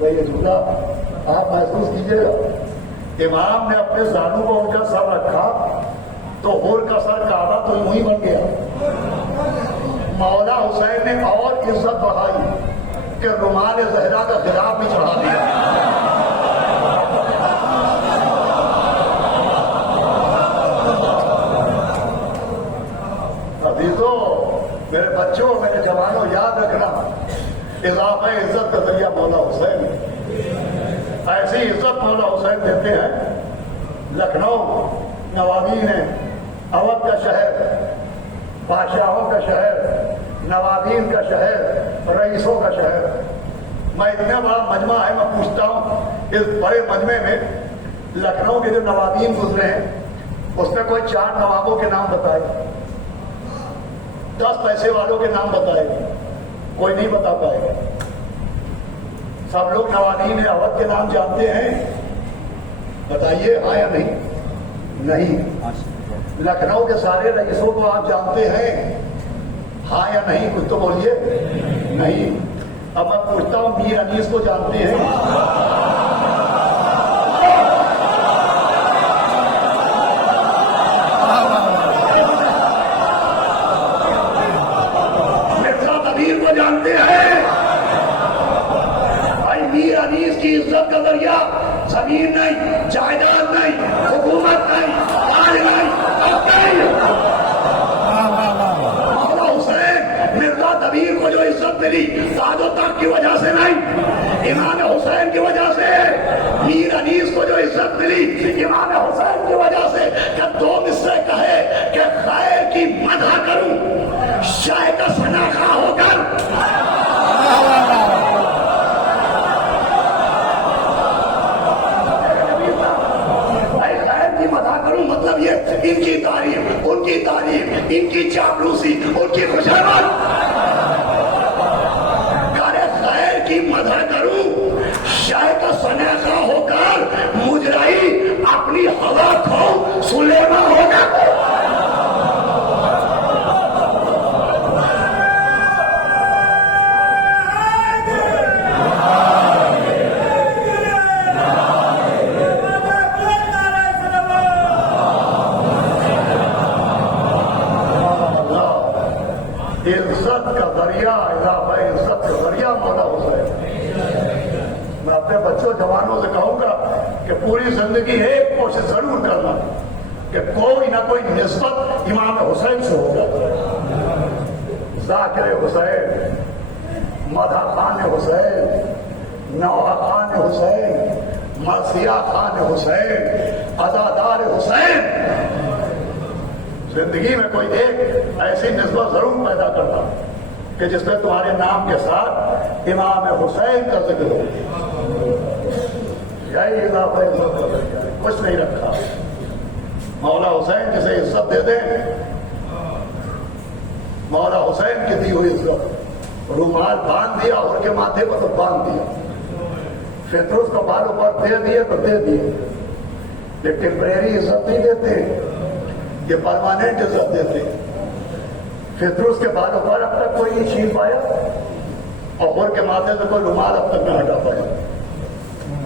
یہ جھولا آپ محسوس کیجیے گا، امام نے اپنے زانو کو ان کا سر رکھا تو ہور کا سر کعبہ تو یوں ہی بن گیا۔ مولا حسین نے اور عزت بڑھائی کہ رومال زہرا کا خلاف بھی چڑھا دیا۔ عزیزوں، میرے بچوں، میرے جوانوں، یاد رکھنا اضافہ عزت کا ذریعہ مولا حسین ہے۔ ایسی عزت مولا حسین دیتے ہیں۔ لکھنؤ نوابین ہے، اودھ کا شہر، بادشاہوں کا شہر، نوابین کا شہر، رئیسوں کا شہر۔ میں اتنا بڑا مجمع ہے، میں پوچھتا ہوں اس بڑے مجمع میں لکھنؤ کے جو نوابین گزرے ہیں اس میں کوئی 4 نوابوں کے نام بتائے، 10 پیسے والوں کے نام بتائے، کوئی نہیں بتا پائے گا۔ سب لوگ نوابین اودھ کے نام جانتے ہیں، بتائیے ہاں یا نہیں؟ نہیں۔ لکھنؤ کے سارے رئیسوں کو آپ جانتے ہیں، ہاں یا نہیں؟ کچھ تو بولیے۔ نہیں۔ اب میں پوچھتا ہوں میر انیس کو جانتے ہیں؟ مرزا دبیر کو جانتے ہیں؟ بھائی میر انیس کی عزت کا ذریعہ زمین نہیں، جائیداد نہیں، حکومت نہیں، آج نہیں، اب نہیں۔ مولا حسین مرزا دبیر کو جو عزت ملی تاج و تخت کی وجہ سے نہیں، امام حسین کی وجہ سے۔ میر انیس کو جو عزت ملی امام حسین کی وجہ سے۔ کہ 2 مصرے کہے کہ خیر کی مدح کروں شاہ کا سناخا ہو کر۔ مطلب یہ ان کی تعریف، ان کی تعریف، ان کی چاپلوسی، ان کی خوشامد۔ کارے خیر کی مدح کروں شاہ کا سناخا ہو کر، مجرائی اپنی ہوا کھو سلیما ہو کر۔ عزت کا ذریعہ، اضافہ عزت کا ذریعہ مولا حسین۔ میں اپنے بچوں جوانوں سے کہوں گا کہ پوری زندگی ایک کوشش ضرور کرنا کہ کوئی نہ کوئی نسبت امام حسین سے ہوگا۔ ذاکر حسین، مدح خان حسین، نوحہ خان حسین، مرثیہ خان حسین، عزادار حسین۔ زندگی میں کوئی ایک ایسی نسبت ضرور پیدا کرتا کہ جس میں تمہارے نام کے ساتھ امام حسین کا ذکر ہو۔ یہی اضافہ عزت کا ذریعہ ہے، کچھ نہیں رکھا۔ مولا حسین جسے عزت دے دیں، مولا حسین کی دی ہوئی عزت، رومال باندھ دیا اور کے ماتھے پر تو باندھ دیا، فطرس کو بالوں پر دے دیے تو دے دیے، لیکن ٹیمپریری عزت نہیں دیتے، یہ پرماننٹ عزت دیتے۔ فطرس کے بالوں پر اب تک کوئی نہیں چھین پایا اور غور کے ماتھے سے کوئی رومال اب تک نہ ہٹا پایا۔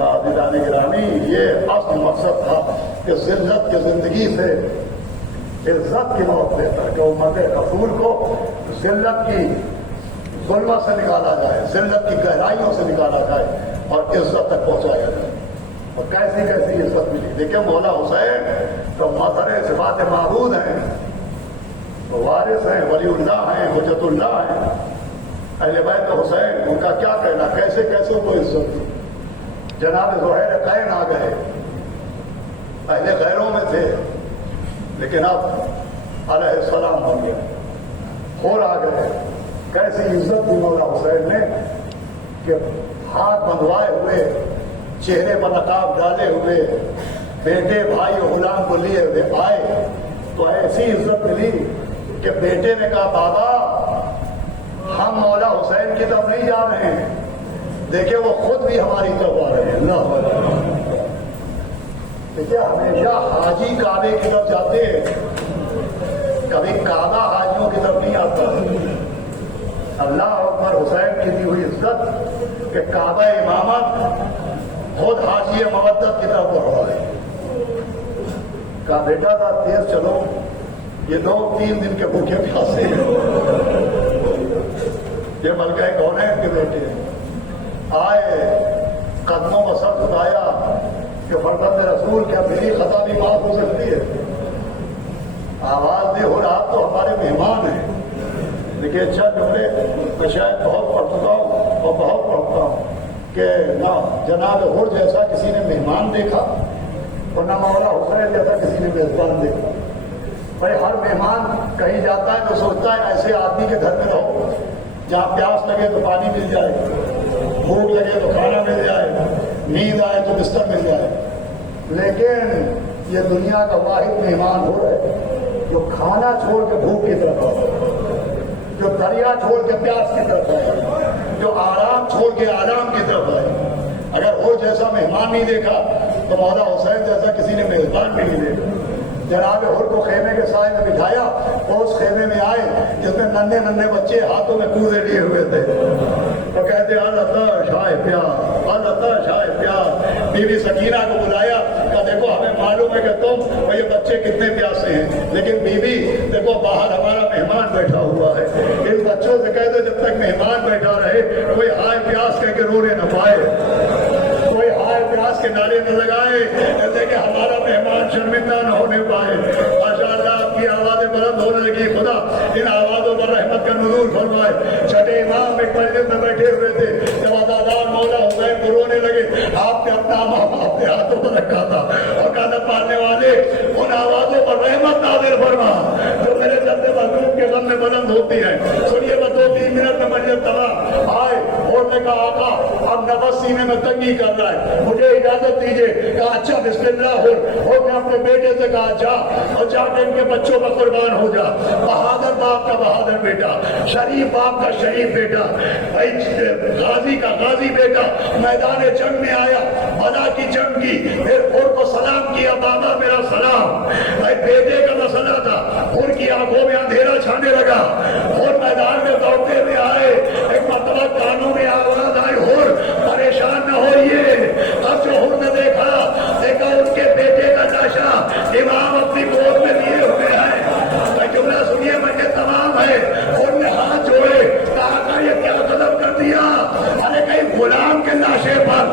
عزیزان گرامی، یہ اصل مقصد تھا کہ ذلت کی زندگی سے عزت کی موت دیتا کہ امت رسول کو ذلت کی ظلمت سے نکالا جائے، ذلت کی گہرائیوں سے نکالا جائے اور عزت تک پہنچایا جائے۔ اور کیسی کیسی عزت ملی۔ دیکھیں مولا حسین تو مظہر صفات معبود ہیں، وارث ہیں، ولی اللہ ہیں، حجت اللہ ہیں، اہل بیت حسین، ان کا کیا کہنا، کیسے کیسے ان کو عزت دی۔ جناب زہیر قین آ گئے، پہلے غیروں میں تھے لیکن اب علیہ السلام بن گئے، اور آ گئے۔ کیسی عزت دی مولا حسین نے کہ ہاتھ بندھوائے ہوئے، چہرے پر نقاب ڈالے ہوئے، بیٹے بھائی غلام کو لیے ہوئے آئے تو ایسی عزت ملی کہ بیٹے نے کہا بابا ہم مولا حسین کی طرف نہیں جا رہے ہیں، دیکھیں وہ خود بھی ہماری طرف آ رہے ہیں۔ اللہ دیکھیں ہمیشہ حاجی کعبے کی طرف جاتے ہیں، کبھی کعبہ حاجیوں کی طرف نہیں آتا۔ اللہ اکبر، حسین کی دی ہوئی عزت کہ کعبہ امامت خود حاجی مودت کی طرف بڑھا ہے. کہا بیٹا تھا تیز چلو، یہ لوگ 3 دن کے بھوکے پیاسے ہیں. یہ ملکہ کونین کے بیٹے آئے، قدموں پر سر اٹھایا کہ فرزند رسول کیا میری خطا بھی معاف ہو سکتی ہے؟ آواز دے ہو رہا تو ہمارے مہمان ہیں. لیکن اچھا جملے میں شاید بہت پڑھ چکا ہوں اور بہت پڑھتا ہوں کہ نہ جناب حر جیسا کسی نے مہمان دیکھا اور نہ مولا حسین جیسا کسی نے میزبان دیکھا. بھائی ہر مہمان کہیں جاتا ہے تو سوچتا ہے ایسے آدمی کے گھر میں رہو جہاں پیاس لگے تو پانی مل جائے، بھوک لگے تو کھانا مل جائے، نیند آئے تو بستر مل جائے. لیکن یہ دنیا کا واحد مہمان ہو رہے جو کھانا چھوڑ کے بھوک کی طرف آئے، جو دریا چھوڑ کے پیاس کی طرف آئے، جو آرام چھوڑ کے آرام کی طرف آئے. اگر وہ جیسا مہمان نہیں دیکھا تو مولا حسین جیسا کسی نے میزبان بھی نہیں دیکھا. جناب حر کو خیمے کے سائے میں بٹھایا، اس خیمے میں آئے جس میں ننھے ننھے بچے ہاتھوں میں کوزے لیے ہوئے تھے. تو کہتے اللہ شاہ پیار، اللہ شاہ پیار. بی بی سکینہ کو بلایا کہ دیکھو ہمیں معلوم ہے کہ تم اور یہ بچے کتنے پیاسے ہیں، لیکن بی بی دیکھو باہر ہمارا مہمان بیٹھا ہوا ہے، ان بچوں سے کہہ دو جب تک مہمان بیٹھا رہے کوئی ہائے پیاس کہہ کے رونے نہ پائے، کوئی ہائے پیاس کے نعرے نہ لگائے جیسے کہ ہمارا مہمان شرمندہ نہ ہونے پائے. ماشاءاللہ آپ کی آوازیں بلند ہونے لگی. خدا ان آوازوں پر رحمت کا نزول فرمائے. چھٹے امام ایک مجلس میں بیٹھے ہوئے تھے، جب عزادار مولا حسین کو رونے لگے آپ نے اپنا امام اپنے ہاتھوں پر رکھا تھا اور کہا تھا پالنے والے ان آوازوں پر رحمت نازل فرما جو میرے جد محبوب کے غم میں بلند ہوتی ہے. سنیے بس 2-3 منٹ میں مجلس تمام آئے. بولنے کا آقا اب نفس سینے میں تنگی کر رہا ہے، مجھے اجازت دیجیے. کہا اچھا بسم اللہ ہو کے اپنے بیٹے سے کہا جا اور جا کے ان کے بچوں پر قربان ہو جا. بہادر باپ کا بہادر بیٹا، شریف باپ کا شریف بیٹا، غازی کا غازی بیٹا میدان جنگ میں آیا، بلا کی جنگ کی، پھر حر کو سلام کیا بابا میرا سلام. بھائی بیٹے کا مسئلہ تھا. حر کی آنکھوں میں اندھیرا چھانے لگا. حر میدان میں دوڑتے ہوئے آئے. ایک مرتبہ کانوں میں آواز آئی حر پریشان نہ ہوئیے. اب جو حر نے دیکھا ان کے بیٹے کا ناشا امام اپنی گود میں لیے ہوئے ہیں. جملہ سنیے مجھے تمام ہے. ان نے ہاتھ جوڑے کہا یہ کیا قدم کر دیا؟ ارے کہیں غلام کے لاشے پر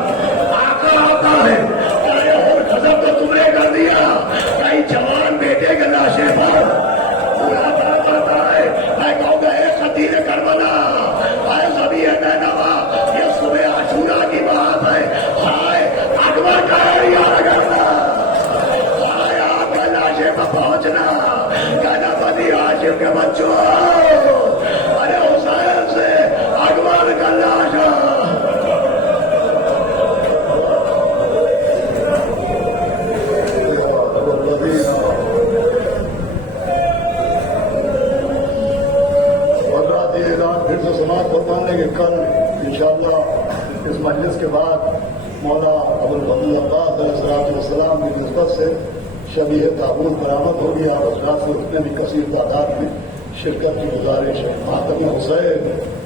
آقا آتا ہے. ارے اور قدم تو تم نے کر دیا. کہیں جوان بیٹے کے لاشے پر آتا ہے. میں کہوں گا اے خطیر کربلا، اے ذبیح نینوا، یہ صبح عاشورہ کی بات ہے. ہائے اکبر کا ایریا لگانا، ہائے آپ کے لاشے پر پہنچنا، کہنا بنی ہاشم کے بچوں ارے حسین سے اکبر کا لاشا. پھر سے سماعت بتانے کہ کل انشاءاللہ اس مجلس کے بعد مولا ابوالفضل عباس علیہ السلام کی نسبت سے شبیہ تعبول برآمد ہوگی اور حضرات سے اتنے بھی کثیر تعداد میں شرکت کی گزارش ہے. ماتم حسین